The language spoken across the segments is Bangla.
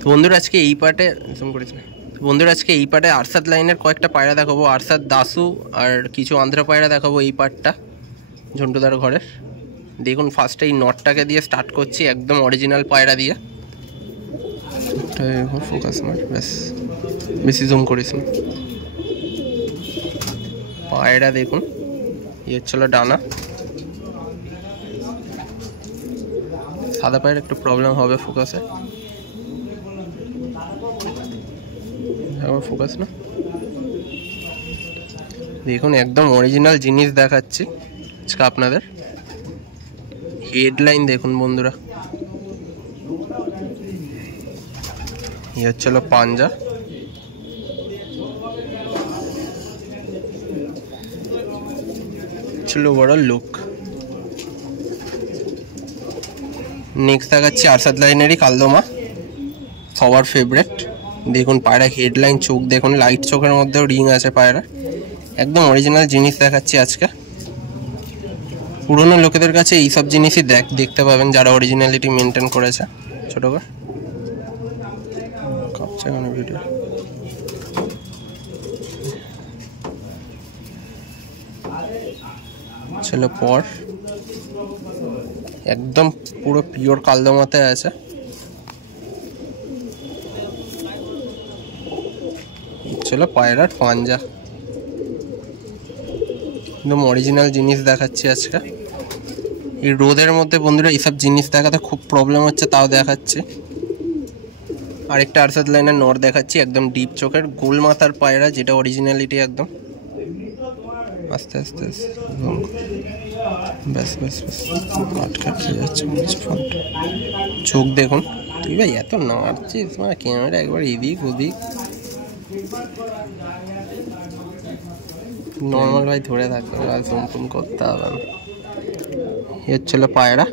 তো বন্ধুরা আজকে এই পার্টে জুম করিস না। বন্ধুরা আজকে এই পার্টে আরশাদ লাইনের কয়েকটা পায়রা দেখাবো, আরশাদ, দাসু আর কিছু আন্ধ্রা পায়রা দেখাবো। এই পার্টটা ঝন্টুদার ঘরের। দেখুন ফার্স্টে এই নটটাকে দিয়ে স্টার্ট করছি, একদম অরিজিনাল পায়রা দিয়ে। ফোকাস মার, ব্যাস, বেশি জুম করিস না। পায়রা দেখুন, এই হচ্ছিল ডানা। সাদা পায়ের একটু প্রবলেম হবে ফোকাসে, ফোকাস না। দেখুন একদম অরিজিনাল জিনিস দেখাচ্ছি আজকে আপনাদের। হেডলাইন দেখুন বন্ধুরা, এই হচ্ছিল পাঞ্জা। ছিল ওভারঅল লুক। নেক্সট দেখাচ্ছি আরশাদ লাইনেরই কালদমা, সবার ফেভারেট। দেখুন পায়রা হেডলাইন, চোখ দেখুন, লাইট চোখের মধ্যেও রিং আছে পায়রা। একদম অরিজিনাল জিনিস দেখাচ্ছি আজকে। পুরনো লোকেদের কাছে এইসব জিনিসই দেখতে পাবেন যারা অরিজিনালিটি মেনটেন করেছে। ছোটো করে কাঁপছে কেন ভিডিও? ছিল পর একদম পুরো পিওর কালদমাতে আছে। ছিল পায়রার পাঞ্জা, একদম অরিজিনাল জিনিস দেখাচ্ছি আজকে। এই রোদের মধ্যে বন্ধুরা এইসব জিনিস দেখাতে খুব প্রবলেম হচ্ছে, তাও দেখাচ্ছি। আরেকটা আরশাদ লাইনের নর দেখাচ্ছি, একদম ডিপ চোখের গোল মাথার পায়রা, যেটা অরিজিনালিটি একদম। আস্তে আস্তে আস্তে ব্যাস ব্যাস ব্যাস, আটকা খেয়ে যাচ্ছে ফোনটা। চোখ দেখুন। তুই ভাই এত নাড়ছিস, মানে ক্যামেরা একবার এদিক ওদিক। নর্মাল ভাই ধরে থাকতে হবে, আর জুম টুম করতে হবে না। এ হচ্ছিল পায়রা।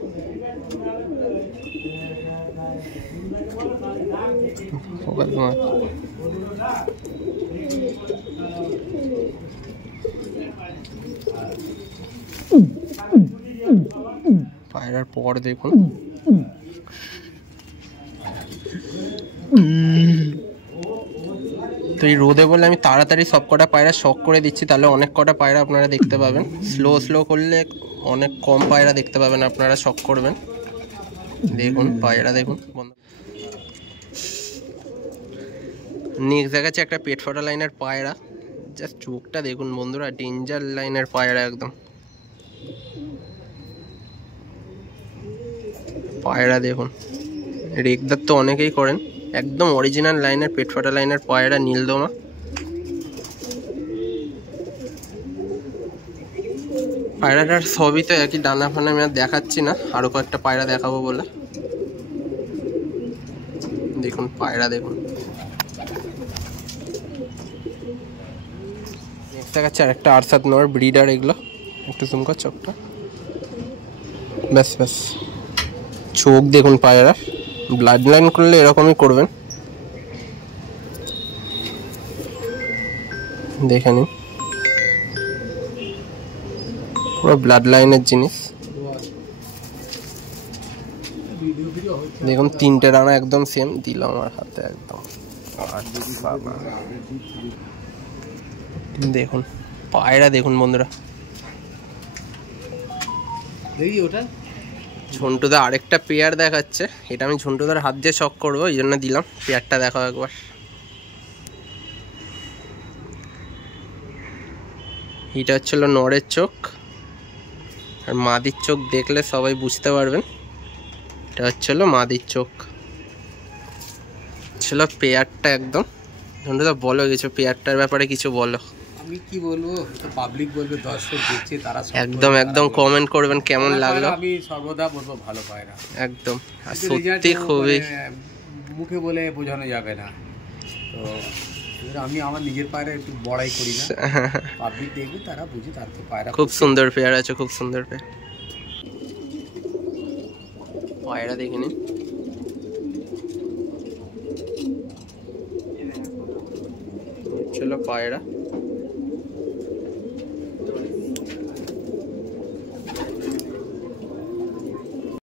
পায়রার পর দেখুন, তো এই রোদে বলে আমি তাড়াতাড়ি সব কটা পায়রা শক করে দিচ্ছি, তাহলে অনেক কটা পায়রা আপনারা দেখতে পাবেন। স্লো করলে অনেক কম পায়রা দেখতে পাবেন, আপনারা শক করবেন। দেখুন পায়রা দেখুন। নেক্সট দেখাচ্ছে একটা পেট ফাটা লাইনের পায়রা। জাস্ট চোখটা দেখুন বন্ধুরা, ডেঞ্জার লাইনের পায়রা একদম। পায়রা দেখুন, রেগদার তো অনেকেই করেন, একদম অরিজিনাল লাইনের পেট ফাটা লাইনের পায়রা, নীলদমা। পায়রাটার সবই তো একই, ডানা ফানা আমি আর দেখাচ্ছি না, আরও কয়েকটা পায়রা দেখাবো বলে। দেখুন পায়রা দেখুন। নেক্সট দেখাচ্ছে আরেকটা আরশাদ নর ব্রিডার, এগুলো একটু জুম কর চোখটা, ব্যাস ব্যাস। চোখ দেখুন পায়রার, ব্লাড লাইন করলে এরকমই করবেন, দেখে নিন। পুরো ব্লাড লাইনের জিনিস দেখুন। তিনটে রানা একদম সেম দিল আমার হাতে একদম। দেখুন পায়রা দেখুন বন্ধুরা। ঝন্টুদা আরেকটা পেয়ার দেখাচ্ছে, এটা আমি ঝন্টুদার হাত দিয়ে শক করবো, এই জন্য দিলাম। পেয়ারটা দেখাও একবার। এটা হচ্ছিল নরের চোখ, আর মাদির চোখ দেখলে সবাই বুঝতে পারবেন। এটা হচ্ছিল মাদির চোখ। ছিল পেয়ারটা একদম। ঝন্টুদা বলো কিছু, পেয়ারটার ব্যাপারে কিছু বলো। আমি কি বলবো, পাবলিক বলবে, দর্শক দেখছে তারা একদম কমেন্ট করবেন কেমন লাগলো। আমি সর্বদা বলবো ভালো পায়রা একদম, আর সত্যি খুবই মুখে বলে বোঝানো যাবে না। তো আমি আমার নিজের পায়রা একটু বড়াই করি না, পাবলিক দেখবে তারা বুঝে, তার তো পায়রা খুব সুন্দর পেয়ার আছে, খুব সুন্দর পেয়ার। পায়রা দেখে নিন। চলো পায়রা।